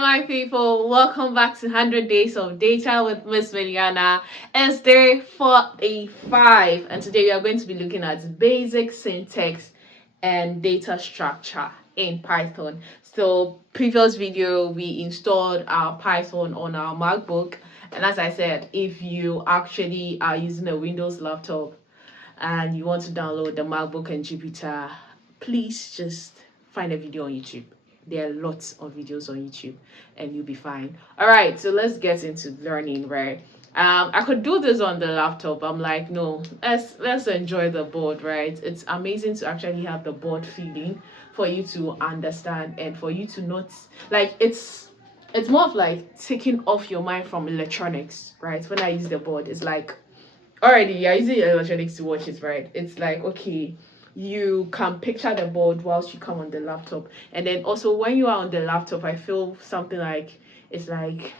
Hi, my people. Welcome back to 100 Days of Data with Miss Mailiana. It's day 45, and today we are going to be looking at basic syntax and data structure in Python. So, previous video we installed our Python on our MacBook, and as I said, if you actually are using a Windows laptop and you want to download the MacBook and Jupyter, please just find a video on YouTube. There are lots of videos on YouTube and you'll be fine. All right, so let's get into learning, right? I could do this on the laptop. I'm like, no, let's enjoy the board, right? It's amazing to actually have the board feeling for you to understand and for you to not like it's more of like taking off your mind from electronics, right? When I use the board, it's like already you're using electronics to watch it, right? It's like okay, you can picture the board whilst you come on the laptop. And then also when you are on the laptop, I feel something like it's like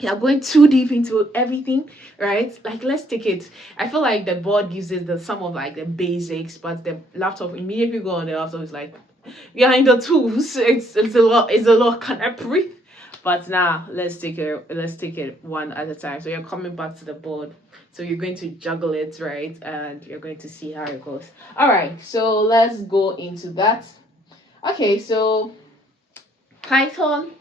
you're going too deep into everything, right? Like let's take it. I feel like the board gives it the some of like the basics, but the laptop immediately go on the laptop is like behind the tools. It's a lot. Can I breathe? But now let's take it one at a time. So you're coming back to the board. So you're going to juggle it, right? And you're going to see how it goes. All right. So let's go into that. Okay. So Python.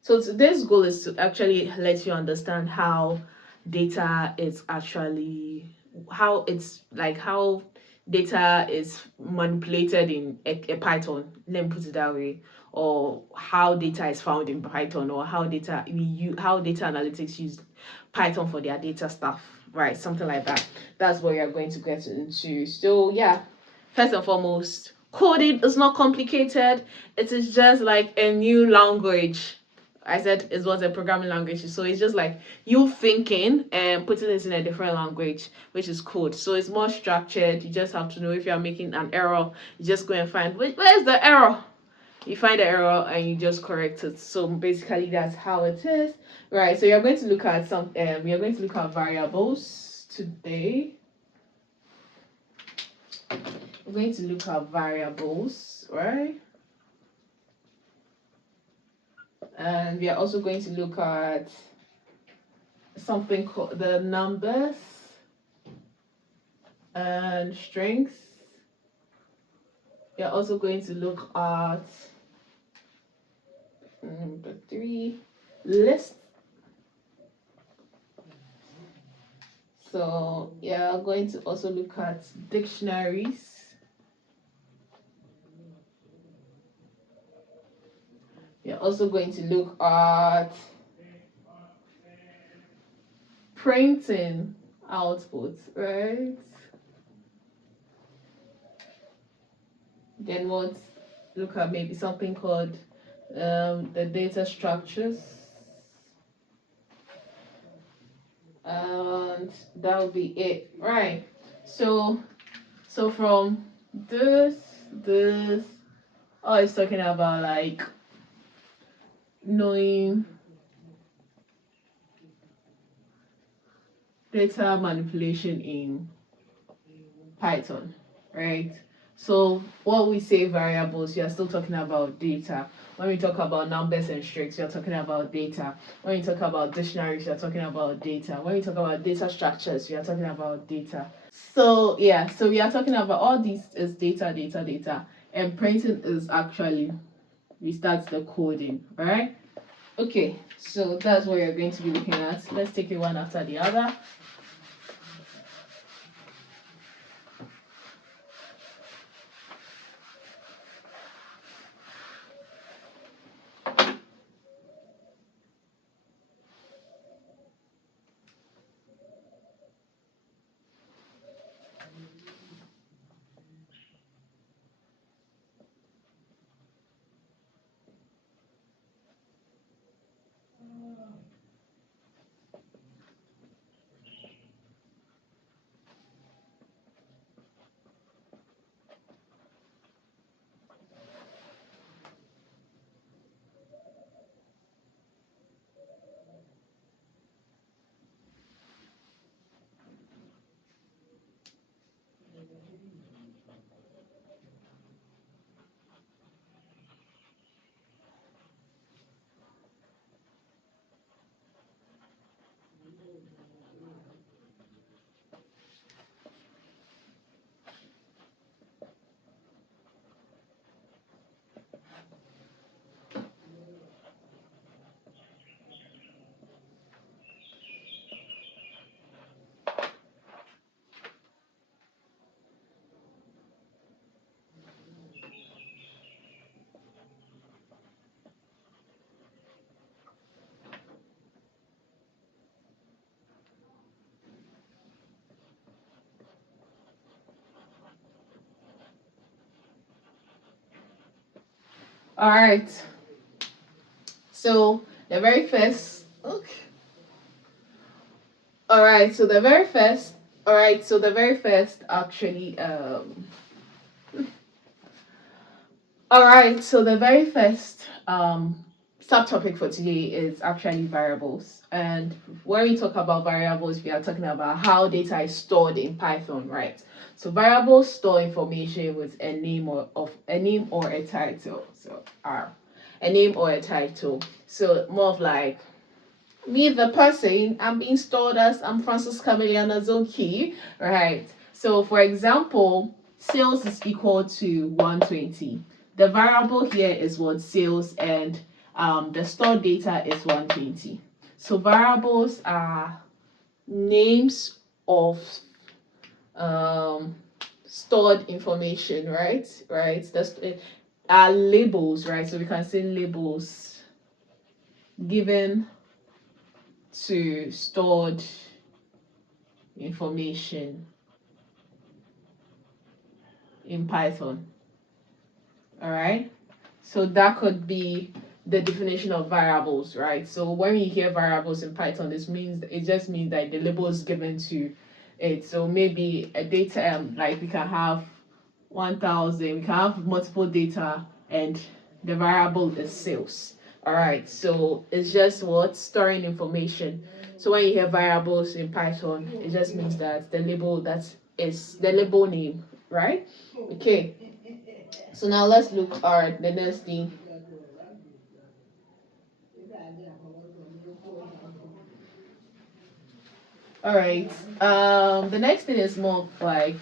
So today's goal is to actually let you understand how data is actually how it's like how data is manipulated in a Python. Let me put it that way, or how data is found in Python, or how data analytics use Python for their data stuff, right? Something like that. That's what you're going to get into. So yeah, first and foremost, coding is not complicated. It is just like a new language. I said it was a programming language, so it's just like you thinking and putting it in a different language, which is code. So it's more structured. You just have to know if you are making an error, you just go and find where's the error. You find the error and you just correct it. So basically, that's how it is, right? So you're going to look at you're going to look at variables today. We're going to look at variables, right? And we are also going to look at something called the numbers and strings. We are also going to look at number 3, list. So yeah, going to also look at dictionaries. We are also going to look at printing output, right? Then we'll look at maybe something called the data structures. And that will be it, right? So from this oh, it's talking about like knowing data manipulation in Python, right? So what we say variables, we are still talking about data. When we talk about numbers and strings, we are talking about data. When we talk about dictionaries, we are talking about data. When we talk about data structures, we are talking about data. So yeah, so we are talking about all these is data, and printing is actually we start the coding, right? Okay, so that's what you're going to be looking at. Let's take it one after the other. All right. So the very first. Okay. All right. So the very first. All right. So the very first actually. All right. So the very first subtopic for today is actually variables. And when we talk about variables, we are talking about how data is stored in Python, right? So variables store information with a name or a title. So R, a name or a title. So more of like me, the person, I'm being stored as I'm Francisca Mailiana Zonki, right? So for example, sales is equal to 120. The variable here is what sales, and the stored data is 120. So variables are names of um, stored information, right? Right. That's are labels, right? So we can say labels given to stored information in Python. All right. So that could be the definition of variables, right? So when you hear variables in Python, it just means that the label is given to it. So maybe a data like we can have 1,000, we can have multiple data, and the variable is sales. All right. So it's just what storing information. So when you hear variables in Python, it just means that that is the label name, right? Okay. So now let's look at the next thing. All right. The next thing is more of like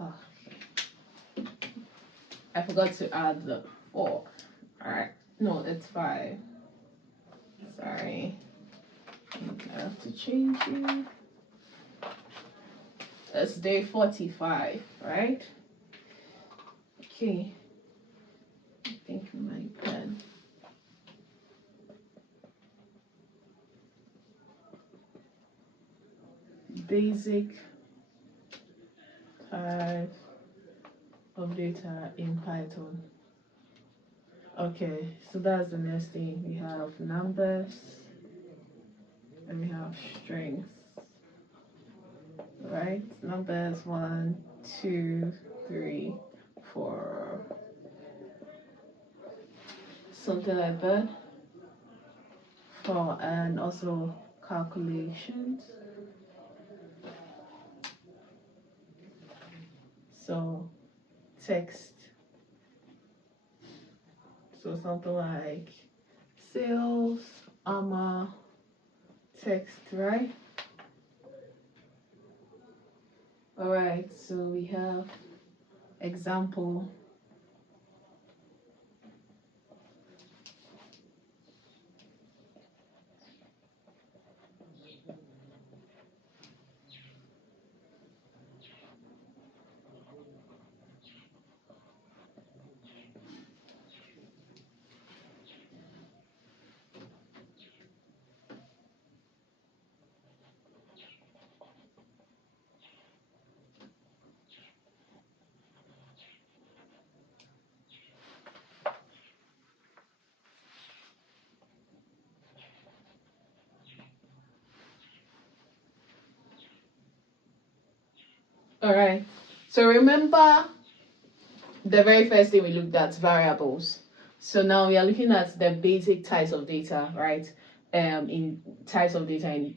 oh, I forgot to add the 4. All right. No, it's 5. Sorry. I have to change it. It's day 45, right? Okay. I think my pen. Basic type of data in Python. Okay, so that's the next thing. We have numbers and we have strings, right? Numbers 1, 2, 3, 4, something like that. For and also calculations. So text. So something like sales, text, right? All right, so we have example. All right, so remember the very first thing we looked at, variables. So now we are looking at the basic types of data, right? In types of data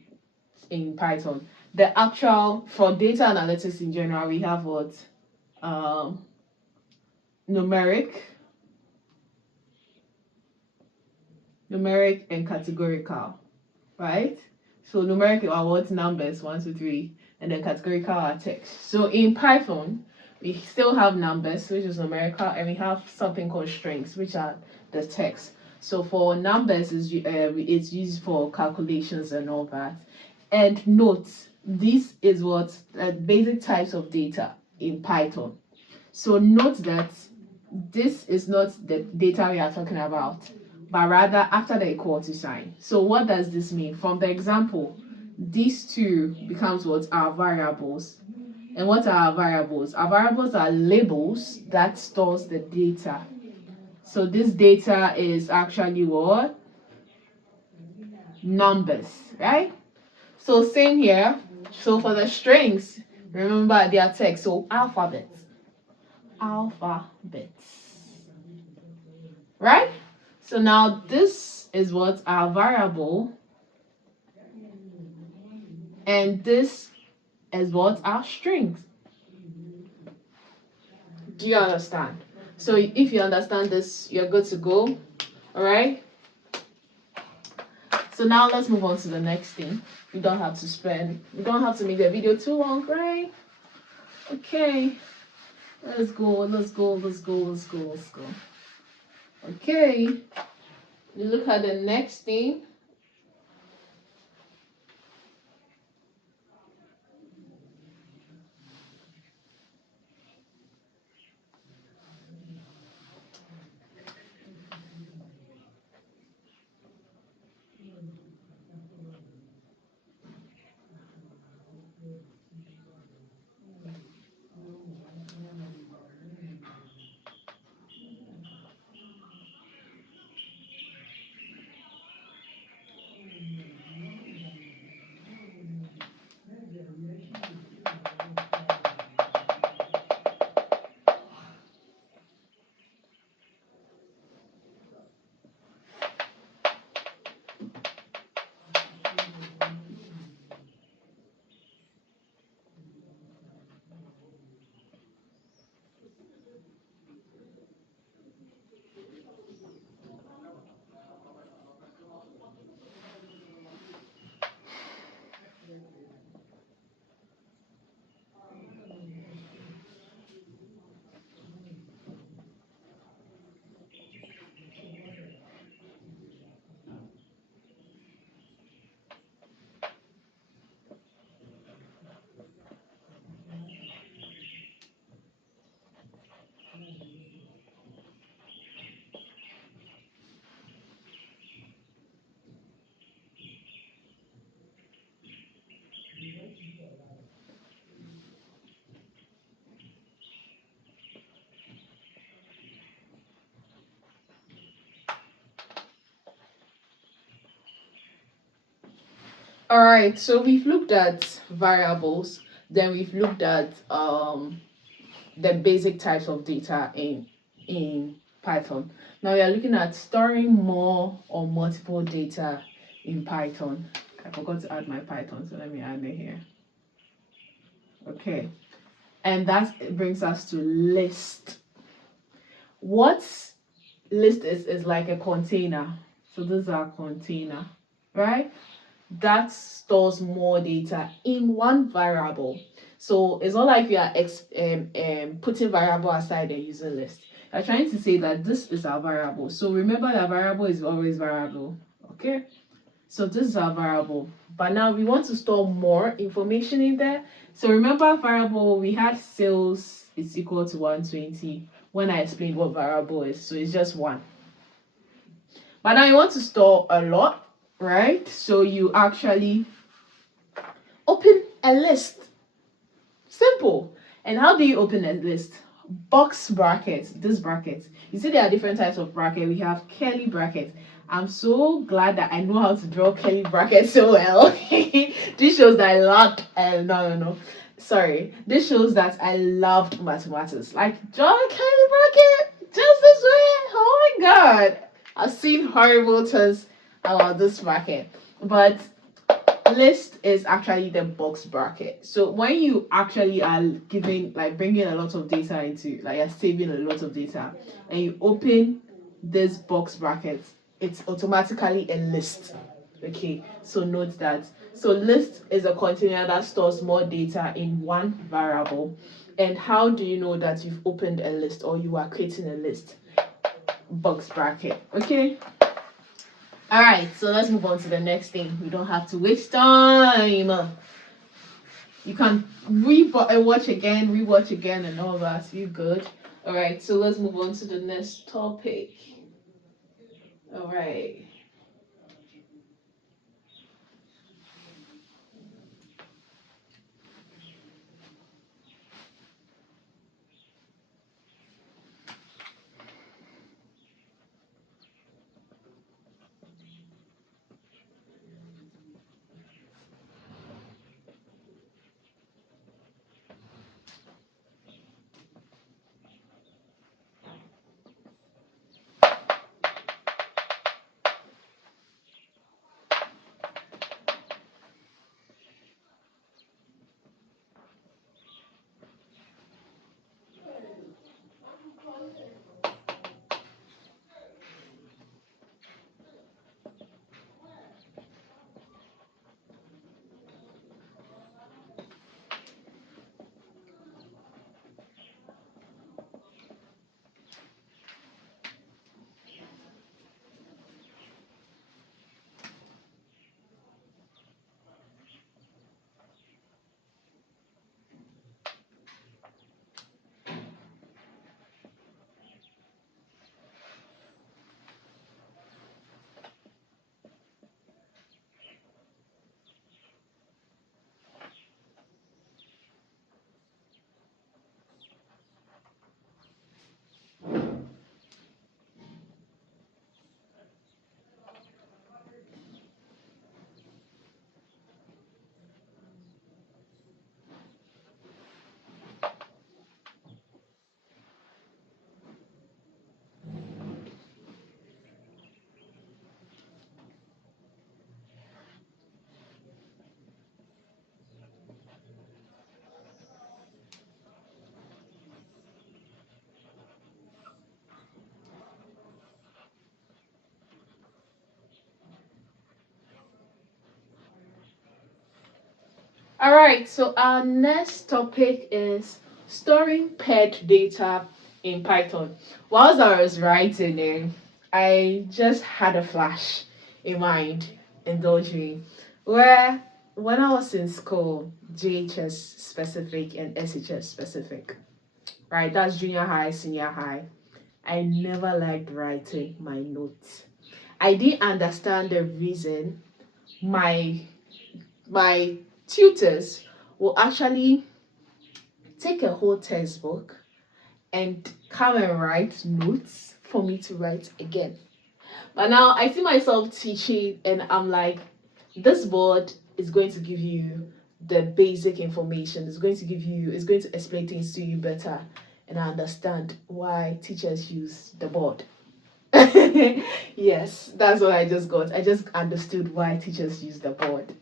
in Python. The actual for data analytics in general, we have what um, numeric, and categorical, right? So numeric are what numbers 1, 2, 3, and then categorical are text. So in Python, we still have numbers, which is numerical, and we have something called strings, which are the text. So for numbers, it's used for calculations and all that. And note, this is what basic types of data in Python. So note that this is not the data we are talking about. but rather after the equal to sign. So what does this mean? From the example, these two becomes what our variables. And what are our variables? Our variables are labels that stores the data. So this data is actually what? Numbers, right? So same here. So for the strings, remember they are text. So alphabets. Right? So now this is what our variable, and this is what our strings. Do you understand? So if you understand this, you're good to go. All right. So now let's move on to the next thing. We don't have to make the video too long, right? Okay. Let's go. Okay. You look at the next thing. All right, so we've looked at variables, then we've looked at the basic types of data in Python. Now we are looking at storing more or multiple data in Python. I forgot to add my Python, so let me add it here. Okay, and that brings us to list. What list is like a container. So this is our container, right? That stores more data in one variable. So it's not like we are putting variable aside and using list. I'm trying to say that this is our variable. So remember that variable is always variable. Okay. So this is our variable. But now we want to store more information in there. So remember variable, we had sales is equal to 120 when I explained what variable is. So it's just one. But now you want to store a lot, right? So you actually open a list. Simple. And how do you open a list? Box brackets, this bracket. You see there are different types of bracket. We have curly brackets. I'm so glad that I know how to draw curly brackets so well. This shows that I loved no. Sorry. This shows that I loved mathematics. Like draw a curly bracket just this way. Oh my god. I've seen horrible things about this bracket. But list is actually the box bracket. So when you actually are giving, like bringing a lot of data into, like you're saving a lot of data, and you open this box bracket, it's automatically a list. Okay, so note that. So list is a container that stores more data in one variable. And how do you know that you've opened a list or you are creating a list? Box bracket. Okay. All right, so let's move on to the next thing. We don't have to waste time. You can rewatch again, and all that. You good? All right, so let's move on to the next topic. All right. All right, so our next topic is storing paired data in Python. Whilst I was writing it, I just had a flash in mind, indulge me, where when I was in school, JHS specific and SHS specific, right? That's junior high, senior high. I never liked writing my notes. I didn't understand the reason my my tutors will actually take a whole textbook and come and write notes for me to write again. But now I see myself teaching, and I'm like, this board is going to give you the basic information, it's going to explain things to you better. And I understand why teachers use the board. Yes, that's what I just got. I just understood why teachers use the board.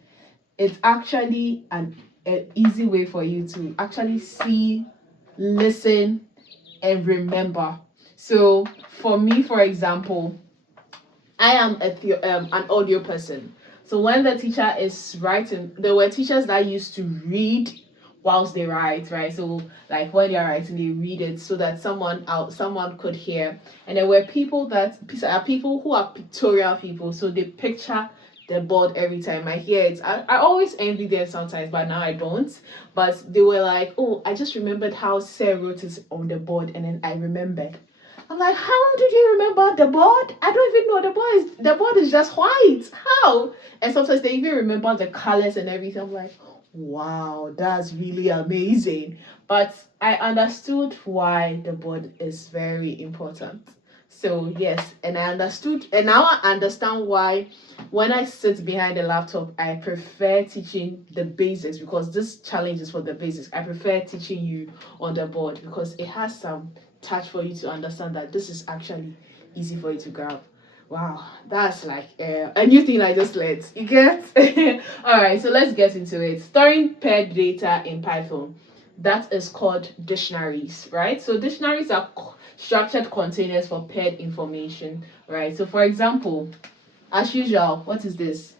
It's actually an easy way for you to actually see, listen, and remember. So for me, for example, I am an audio person. So when the teacher is writing, there were teachers that used to read whilst they write, right? So like when they're writing, they read it so that someone could hear. And there were people who are pictorial people, so they picture the board every time I hear it. I always envy them sometimes, but now I don't. But they were like, oh, I just remembered how Sarah wrote it on the board, and then I remembered. I'm like, how did you remember the board? I don't even know the board is just white. How? And sometimes they even remember the colors and everything. I'm like, wow, that's really amazing. But I understood why the board is very important. So yes, and I understood, and now I understand why when I sit behind the laptop, I prefer teaching the basics, because this challenge is for the basics. I prefer teaching you on the board because it has some touch for you to understand that this is actually easy for you to grab. Wow, that's like a new thing I just learned. You get? All right, so let's get into it. Storing paired data in Python. That is called dictionaries, right? So dictionaries are structured containers for paired information, right? So for example, as usual, what is this?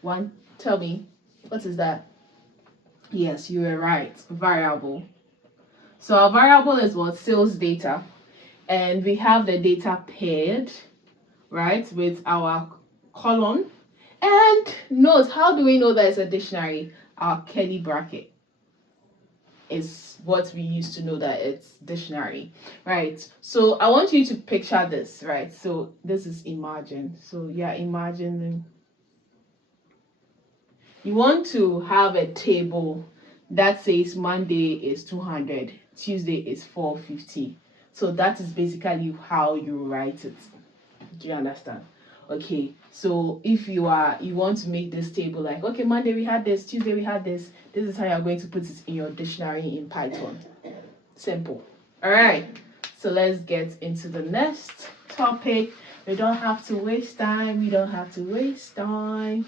One, tell me, what is that? Yes, you were right. Variable. So our variable is what? Sales data. And we have the data paired, right, with our column. And note, how do we know that it's a dictionary? Our curly bracket. is what we used to know that it's dictionary, right? So I want you to picture this, right? So this is imagine. So yeah, imagining you want to have a table that says Monday is 200, Tuesday is 450. So that is basically how you write it. Do you understand? Okay, so if you want to make this table like, okay, Monday we had this, Tuesday we had this is how you're going to put it in your dictionary in Python. Simple. All right, so let's get into the next topic. We don't have to waste time. We don't have to waste time.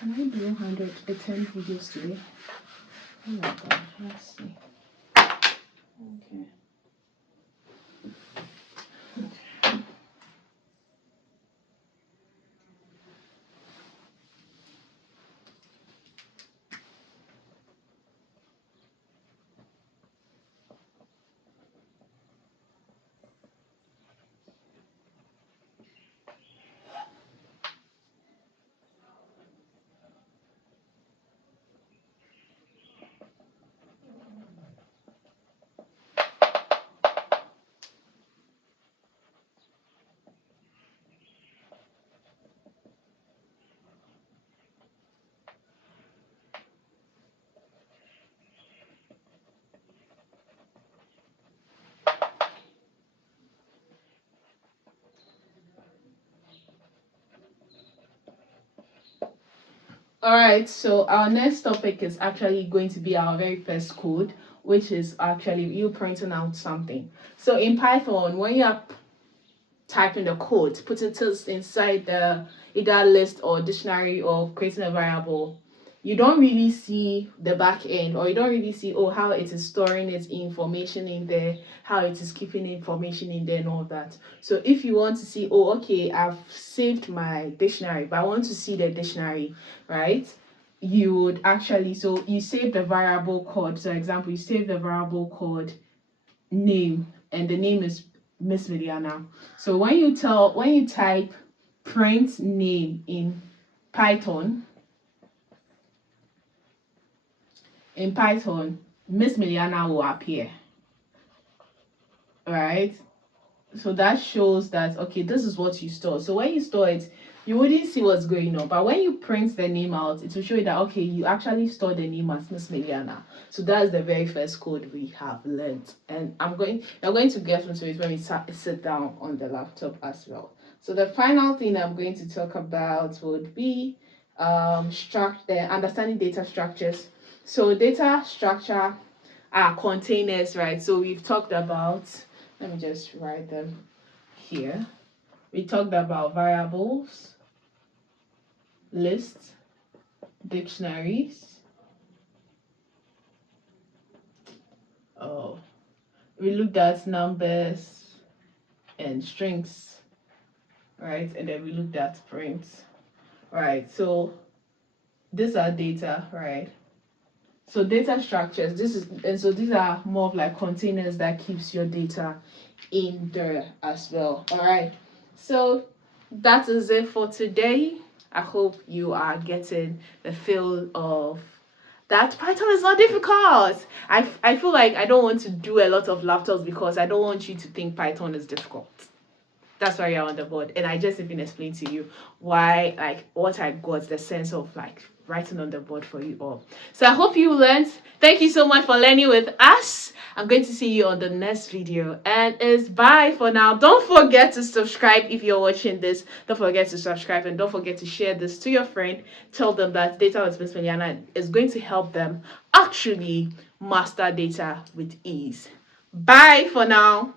Can I do 110 videos today? Oh my god, let's see. Okay. All right, so our next topic is actually going to be our very first code, which is actually you printing out something. So in Python, when you are typing the code, put it inside the either list or dictionary or creating a variable, you don't really see the back end, or you don't really see how it is storing its information in there, how it is keeping information in there and all that. So if you want to see, okay, I've saved my dictionary, but I want to see the dictionary, right? You would actually, so you save the variable code. So example, you save the variable code name, and the name is Miss Mailiana. So when you type print name in Python, Miss Mailiana will appear, right? So that shows that, okay, this is what you store. So when you store it, you wouldn't see what's going on, but when you print the name out, it will show you that, okay, you actually store the name as Miss Mailiana. So that's the very first code we have learned, and you're going to get into it when we sit down on the laptop as well. So the final thing I'm going to talk about would be understanding data structures. So data structure are containers, right? So we've talked about, let me just write them here. We talked about variables, lists, dictionaries. Oh, we looked at numbers and strings, right? And then we looked at prints, right? So these are data, right? So data structures, so these are more of like containers that keeps your data in there as well. All right. So that is it for today. I hope you are getting the feel of that Python is not difficult. I feel like I don't want to do a lot of laptops because I don't want you to think Python is difficult. That's why you're on the board, and I just even explained to you why, like, what I got, the sense of like writing on the board for you all. So I hope you learned. Thank you so much for learning with us. I'm going to see you on the next video, and it's bye for now. Don't forget to subscribe if you're watching this. Don't forget to subscribe, and don't forget to share this to your friend. Tell them that Data with Miss Mailiana is going to help them actually master data with ease. Bye for now.